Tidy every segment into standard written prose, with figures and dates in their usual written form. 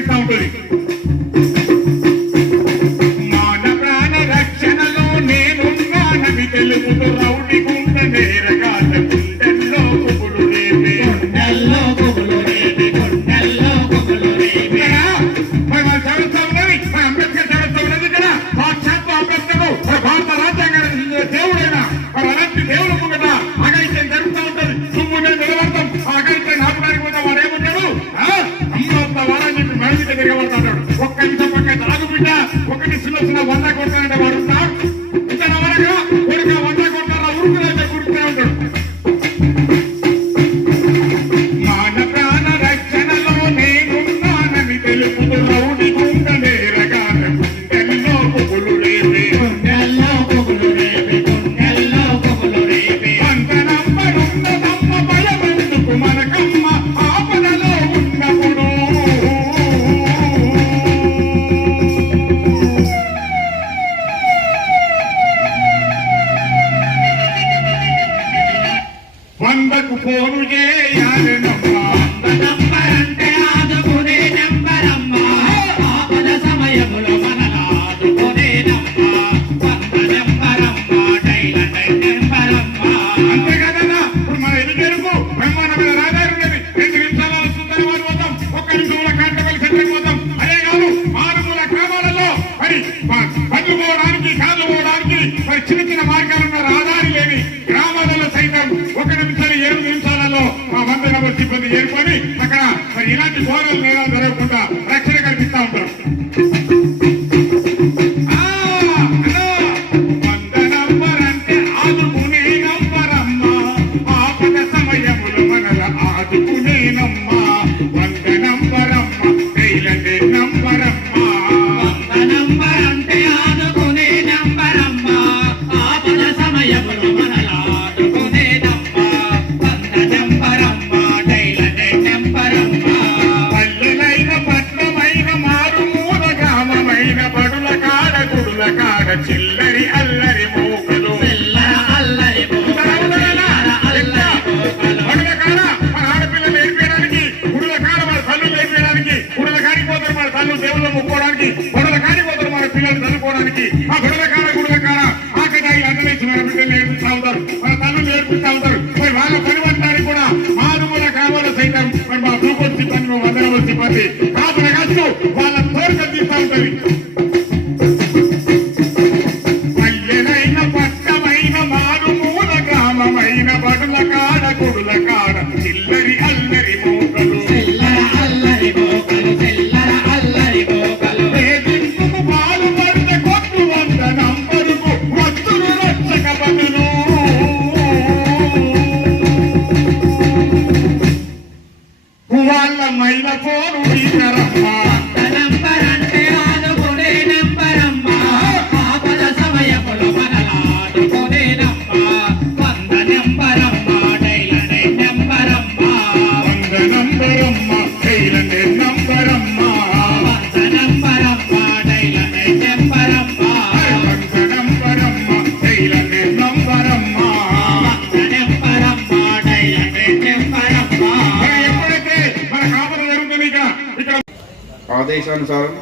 కనిపిస్తూ ఉంటుంది. మాన ప్రాణ రక్షణలో నేనున్నానని తెలుపుతూ రౌడి గుంట నేరగాల గుండెల్లో గుబులు రేపే గుండెల్లో గుబులు రేపే గుండెల్లో గుబులు రేపే. మరి మన చదువుతా ఉన్నది, మన అంబేద్కర్ చదువుతా ఉన్నది కదా, సాక్షాత్తు అంబేద్కర్ భారత రాజ్యాంగాన్ని దేవుడైనా మరి అలాంటి దేవుడు ముంగట అగైతే జరుగుతూ ఉంటుంది. నువ్వు నేను నిలబడతాం, అగైతే నాటడానికి పోతా వాడు ఏమంటాడు, అమ్మ వాడని చెప్పి మెడకి తిరగబడతాడు. ఒక్క నిమిషం పక్క తాగుబిడ్డ ఒకటి చిన్న చిన్న 100 కొట్టాలంటే వాడు ఉంటాడు. ఇంత నవరగా కొడుక 100 కొట్టారా ఉరుకులైతే కుడుతూనే ఉంటాడు. మాన ప్రాణ రక్షణలో నేనున్నానని తెలుపుతూ రౌడి గుండ నేరగాల గుండెల్లో గుబులు రేపే గుండెల్లో గుబులు రేపే గుండెల్లో గుబులు రేపే. అంత నమ్మడున్నదమ్మ భయమెందుకు మనకమ్మ ఆపదలో ఉన్నప్పుడు. వందకు ఫోను చేయాలనమ్మా నంబరంటే ఆదుకునే నంబరమ్మా ఆపద సమయములో మనలా ఆదుకునేనమ్మా 100 నంబరమ్మా డైలెంట్ నంబరమ్మా. అంతే కదన్నా, ఇప్పుడు మన ఎదురుకు బ్రహ్మాండమైన రాజారు ఉన్నది. 2 నిమిషాలు వస్తుందని వారు పోతాం, 1 నిమిషంలో కాంటపల్లి సెంటర్కి పోతాం. అదే కాదు మారుమూల గ్రామాలలో మరి పళ్ళు పోవడానికి కాళ్ళు పోవడానికి మరి చిన్న చిన్న మార్గాలున్న రహదారి లేని గ్రామాలలో సైతం 1 నిమిషాలు 7 నిమిషాలలో మా 100 నంబర్ సిబ్బంది చేరుకొని అక్కడ మరి ఇలాంటి ఘోరాలు నేరాలు జరగకుండా రక్షణ కల్పిస్తా ఉంటారు. 100 నంబర్ అంటే ఆదుకునే నంబరమ్మా ఆపద సమయములో మనల ఆదుకునేనమ్మా 100 నంబరమ్మా డైలెంట్ నంబరమ్మా. 100 నంబర్ అంటే ఆదుకునే నంబరమ్మా ఆపద సమయములో మనల ఆదుకునేనమ్మా 100 నంబరమ్మా డైలెంట్ నంబరమ్మా. పల్లెలైన పట్నమైన మారుమూల గ్రామమైన బడుల కాడ గుడుల కాడ చిల్లరి అల్లరి మోకలు చిల్లర అల్లరి మోకలు బడుల కాడ మన ఆడపిల్లలు నేర్పించడానికి, గుడుల కాడ మన తల్లు నేర్పించడానికి, గుడుల కాడికి పోతారు మన తల్లు దేవుళ్ళు ముక్కోవడానికి, బడుల కాడికి పోతారు మన పిల్లలు చదువుకోవడానికి. ఆ గుడుల కాడ ఆకదాయి అన్నలేసి మన బిడ్డలు నేర్పిస్తూ ఉంటారు, మన తల్లు నేర్పిస్తూ ఉంటారు. మరి వాళ్ళ పని పట్టడానికి కూడా మారుమూల గ్రామాల సైతం మరి మా గ్లూకోజ్ సిబ్బంది 100 నంబర్ సిబ్బంది కాపుల కాస్తూ వాళ్ళ తోడుగా తీస్తూ ఉంటుంది. పల్లెనైన పట్టమైన మారుమూల గ్రామమైన బడుల కాడ గుడుల కాడ చిల్లరి అల్లరి మోకలు చిల్లర అల్లరి మోకలు చిల్లర అల్లరి మోకలు. వేధింపుకు పాల్పడితే కొట్టు 100 నంబరుకు వత్తులు రక్షక బదులు. వాళ్ళ మైల పోరు ఇతరమ్మా 100 నంబర్ అంటే ఆదుకునే నంబరమ్మా ఆపద సమయములో మనలా ఆదుకునేనమ్మా 100 నంబరమ్మా diluent నంబరమ్మా 100 నంబరమ్మా diluent నంబరమ్మా 100 నంబరమ్మా diluent నంబరమ్మా 100 నంబరమ్మా diluent నంబరమ్మా 100 నంబరమ్మా diluent నంబరమ్మా. ఎప్పుడైతే మన కాపులు జరుగుతుంది ఇక్కడ ఆదేశానుసారం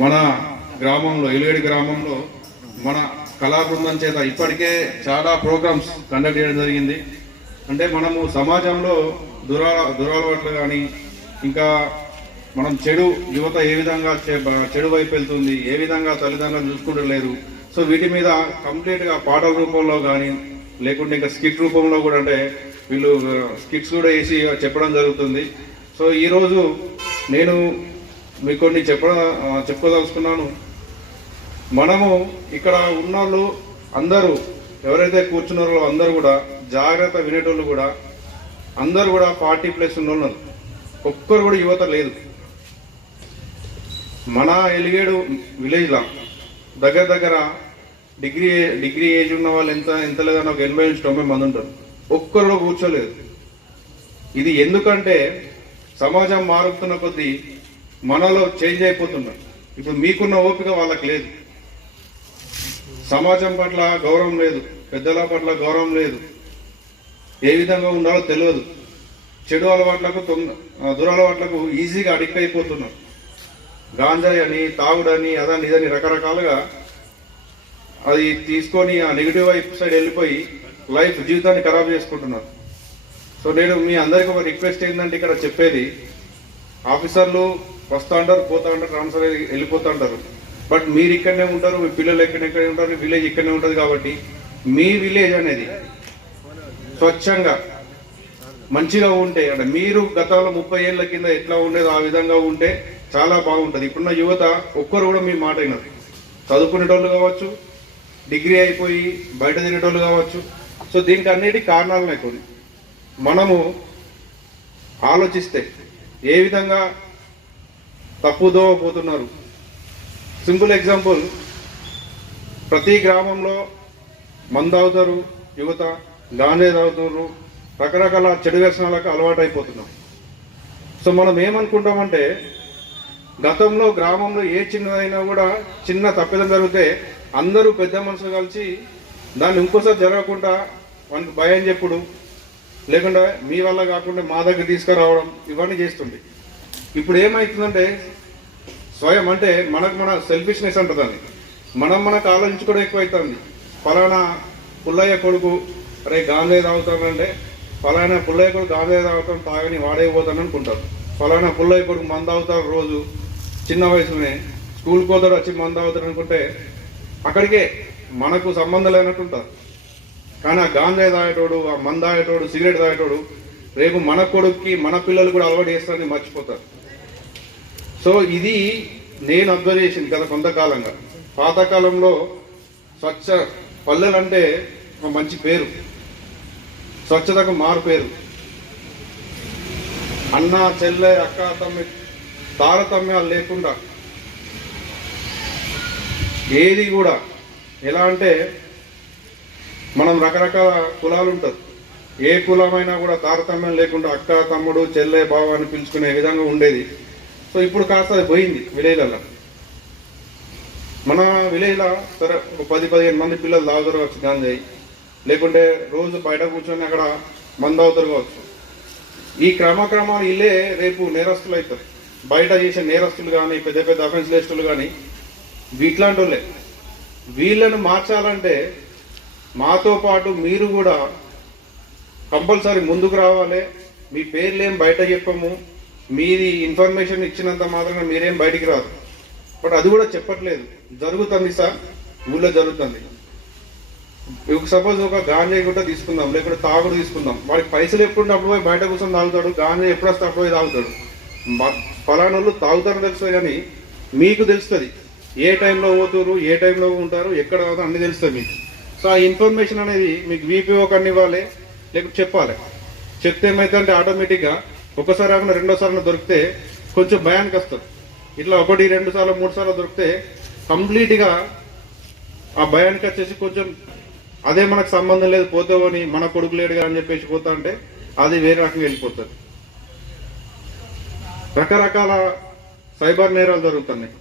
మన గ్రామంలో ఎలుగడి గ్రామంలో మన కళా బృందం చేత ఇప్పటికే చాలా ప్రోగ్రామ్స్ కండక్ట్ చేయడం జరిగింది. అంటే మనము సమాజంలో దురలవాట్లు కానీ ఇంకా మనం చెడు యువత ఏ విధంగా చెడు వైపు వెళ్తుంది, ఏ విధంగా తల్లిదండ్రులు చూసుకుంటలేరు. సో వీటి మీద కంప్లీట్గా పాటల రూపంలో కానీ లేకుంటే ఇంకా స్కిట్ రూపంలో కూడా అంటే వీళ్ళు స్కిట్స్ కూడా వేసి చెప్పడం జరుగుతుంది. సో ఈరోజు నేను మీకు కొన్ని చెప్పుకోదలుచుకున్నాను. మనము ఇక్కడ ఉన్నోళ్ళు అందరూ ఎవరైతే కూర్చున్నారో అందరూ కూడా జాగ్రత్త వినేటోళ్ళు కూడా అందరూ కూడా 40+ ఉన్నోళ్ళు, ఒక్కరు కూడా యువత లేదు. మన ఎలిగేడు విలేజ్లో దగ్గర డిగ్రీ ఏజ్ ఉన్న వాళ్ళు ఎంత లేదన్నా ఒక 80-90 మంది ఉంటారు, ఒక్కరు కూర్చోలేదు. ఇది ఎందుకంటే సమాజం మారుతున్న కొద్దీ మనలో చేంజ్ అయిపోతున్నారు. ఇప్పుడు మీకున్న ఓపిక వాళ్ళకి లేదు, సమాజం పట్ల గౌరవం లేదు, పెద్దల పట్ల గౌరవం లేదు, ఏ విధంగా ఉండాలో తెలియదు. చెడు అలవాట్లకు దురలవాట్లకు ఈజీగా అడిక్ట్ అయిపోతున్నారు. గాంజాయి అని, తాగుడని, అదని ఇదని రకరకాలుగా అది తీసుకొని ఆ నెగిటివ్ వైపు సైడ్ వెళ్ళిపోయి లైఫ్ జీవితాన్ని ఖరాబ్ చేసుకుంటున్నారు. సో నేను మీ అందరికీ ఒక రిక్వెస్ట్ ఏంటంటే ఇక్కడ చెప్పేది, ఆఫీసర్లు వస్తూ ఉంటారు, పోతూ ఉంటారు, ట్రాన్స్ఫర్ వెళ్ళిపోతూ ఉంటారు. బట్ మీరు ఇక్కడనే ఉంటారు, మీ పిల్లలు ఎక్కడెక్కడే ఉంటారు, విలేజ్ ఇక్కడనే ఉంటుంది. కాబట్టి మీ విలేజ్ అనేది స్వచ్ఛంగా మంచిగా ఉంటే, అంటే మీరు గతంలో 30 ఏళ్ళ కింద ఎట్లా ఉండేదో ఆ విధంగా ఉంటే చాలా బాగుంటుంది. ఇప్పుడున్న యువత ఒక్కరు కూడా మీ మాట అయినారు. చదువుకునేటోళ్ళు కావచ్చు, డిగ్రీ అయిపోయి బయట తిరిగేటోళ్ళు కావచ్చు. సో దీనికి అన్నిటి కారణాలనే కొన్ని మనము ఆలోచిస్తే ఏ విధంగా తప్పుదో పోతున్నారు. సింపుల్ ఎగ్జాంపుల్, ప్రతి గ్రామంలో మందు తాగుతారు యువత, గాంజాయి తాగుతున్నారు, రకరకాల చెడు వ్యసనాలకు అలవాటు అయిపోతున్నాం. సో మనం ఏమనుకుంటామంటే, గతంలో గ్రామంలో ఏ చిన్నదైనా కూడా చిన్న తప్పిదం జరిగితే అందరూ పెద్ద మనుషులు కలిసి దాన్ని ఇంకోసారి జరగకుండా మనకు భయం చెప్పుడు, లేకుండా మీ వల్ల కాకుండా మా దగ్గర తీసుకురావడం, ఇవన్నీ చేస్తుంది. ఇప్పుడు ఏమవుతుందంటే స్వయం అంటే మన సెల్ఫిష్నెస్ అంటుందని మనకు ఆలోచించుకోవడం ఎక్కువ అవుతుంది. ఫలానా పుల్లయ్య కొడుకు అరే గాంజాయి తాగుతానంటే, ఫలానా పుల్లయ్య కొడుకు గాంజాయి తాగుతాను తాగని వాడైపోతాను అనుకుంటారు. ఫలానా పుల్లయ్య కొడుకు మందు తాగుతారు, రోజు చిన్న వయసులోనే స్కూల్కి పోతాడు, వచ్చి మందు తాగుతాడు అనుకుంటే అక్కడికే మనకు సంబంధం లేనట్టు ఉంటారు. కానీ ఆ గాంజాయి తాగేటోడు, ఆ మందు తాగేటోడు, సిగరెట్ తాగేటోడు రేపు మన కొడుక్కి మన పిల్లలు కూడా అలవాటు చేస్తారని మర్చిపోతారు. సో ఇది నేను అబ్జర్వ్ చేసింది గత కొంతకాలంగా. పాతకాలంలో స్వచ్ఛ పల్లెలు అంటే ఒక మంచి పేరు, స్వచ్ఛతకు మారు పేరు. అన్న చెల్లె అక్క తమ్మి తారతమ్యాలు లేకుండా ఏది కూడా, ఎలా అంటే మనం రకరకాల కులాలు ఉంటారు, ఏ కులమైనా కూడా తారతమ్యం లేకుండా అక్క తమ్ముడు చెల్లె బావ అని పిలుచుకునే విధంగా ఉండేది. సో ఇప్పుడు కాస్త అది పోయింది విలేజ్లలో. మన విలేజ్లో సరే ఒక 10-15 మంది పిల్లలు తాగుతారు కావచ్చు గాంజాయి, లేకుంటే రోజు బయట కూర్చొని అక్కడ మందు తాగుతారు కావచ్చు. ఈ క్రమక్రమాలు ఇల్లే రేపు నేరస్తులు అవుతారు. బయట చేసే నేరస్తులు కానీ, పెద్ద పెద్ద అఫెన్స్ లిస్టులు కానీ ఇట్లాంటి వాళ్ళే. వీళ్ళను మార్చాలంటే మాతో పాటు మీరు కూడా కంపల్సరీ ముందుకు రావాలి. మీ పేర్లేం బయట చెప్పము, మీది ఇన్ఫర్మేషన్ ఇచ్చినంత మాత్రమే మీరేం బయటికి రాదు. బట్ అది కూడా చెప్పట్లేదు. జరుగుతుంది సార్, ఊళ్ళో జరుగుతుంది. సపోజ్ ఒక గాంజాయి కూడా తీసుకుందాం, లేకుంటే తాగుడు తీసుకుందాం. వాడికి పైసలు ఎప్పుడు అప్పుడు పోయి బయట కూర్చొని తాగుతాడు, గాంజాయి ఎప్పుడు వస్తే అప్పుడు పోయి తాగుతాడు. ఫలానా వాళ్ళు తాగుతారని తెలుస్తుంది, కానీ మీకు తెలుస్తుంది ఏ టైంలో పోతారు, ఏ టైంలో ఉంటారు, ఎక్కడ పోతారు అన్ని తెలుస్తుంది మీకు. సో ఆ ఇన్ఫర్మేషన్ అనేది మీకు వీపీఓ కన్నా ఇవ్వాలి, లేకపోతే చెప్పాలి. చెప్తే ఏమైతుందంటే ఆటోమేటిక్గా ఒకసారి కాకుండా రెండోసార్లు దొరికితే కొంచెం భయానికి వస్తుంది. ఇట్లా 1, 2 సార్లు 3 సార్లు దొరికితే కంప్లీట్గా ఆ భయానికి వచ్చేసి కొంచెం అదే మనకు సంబంధం లేదు, పోతావని మన కొడుకు లేడుగా అని చెప్పేసి పోతా అంటే అది వేరే రకంగా వెళ్ళిపోతుంది. రకరకాల సైబర్ నేరాలు జరుగుతున్నాయి,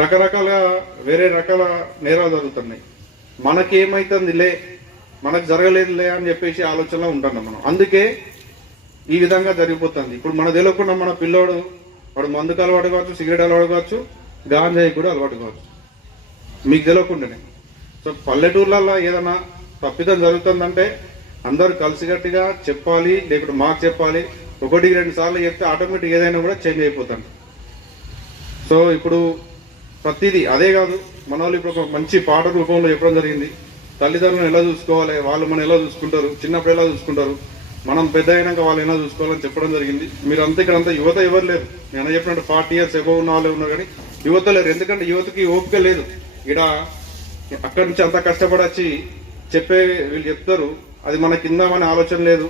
రకరకాలుగా వేరే రకాల నేరాలు జరుగుతున్నాయి. మనకేమైతుందిలే, మనకు జరగలేదులే అని చెప్పేసి ఆలోచనలో ఉంటున్నాం మనం. అందుకే ఈ విధంగా జరిగిపోతుంది. ఇప్పుడు మన తెలియకుండా మన పిల్లోడు వాడు మందుకు అలవాటు కావచ్చు, సిగరెట్ అలవాటు కావచ్చు, గాంజాయి కూడా అలవాటు కావచ్చు, మీకు తెలియకుండానే. సో పల్లెటూర్లలో ఏదైనా తప్పిదం జరుగుతుందంటే అందరూ కలిసికట్టుగా చెప్పాలి, లేకపోతే మాకు చెప్పాలి. 1-2 సార్లు చెప్తే ఆటోమేటిక్ ఏదైనా కూడా చేంజ్ అయిపోతాను. సో ఇప్పుడు ప్రతిదీ అదే కాదు, మన వాళ్ళు ఇప్పుడు ఒక మంచి పాట రూపంలో చెప్పడం జరిగింది. తల్లిదండ్రులను ఎలా చూసుకోవాలి, వాళ్ళు మనం ఎలా చూసుకుంటారు, చిన్నప్పుడు ఎలా చూసుకుంటారు, మనం పెద్ద అయినాక వాళ్ళు ఎలా చూసుకోవాలని చెప్పడం జరిగింది. మీరు అంతా ఇక్కడ అంతా యువత ఎవరు లేరు. నేను చెప్పినట్టు 40 years ఎబవ్ ఉన్న వాళ్ళే ఉన్నారు, కానీ యువత లేరు. ఎందుకంటే యువతకి ఓపిక లేదు. ఇక్కడ అక్కడి నుంచి అంత కష్టపడి వచ్చి చెప్పే వీళ్ళు చెప్తారు, అది మన కిందామనే ఆలోచన లేదు.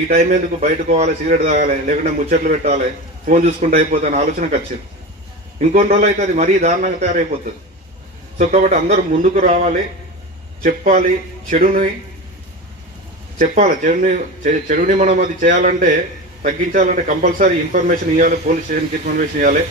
ఈ టైం ఎందుకు బయటకు పోవాలి, సిగరెట్ తాగాలి, లేకుంటే ముచ్చట్లు పెట్టాలి, ఫోన్ చూసుకుంటూ అయిపోతాను ఆలోచనకు వచ్చింది. ఇంకొన్ని రోజులు అయితే అది మరీ దారుణంగా తయారైపోతుంది. సో కాబట్టి అందరూ ముందుకు రావాలి, చెప్పాలి, చెడుని చెప్పాలి. చెడుని మనం అది చేయాలంటే, తగ్గించాలంటే కంపల్సరీ ఇన్ఫర్మేషన్ ఇవ్వాలి, పోలీస్ స్టేషన్కి ఇన్ఫర్మేషన్ ఇవ్వాలి.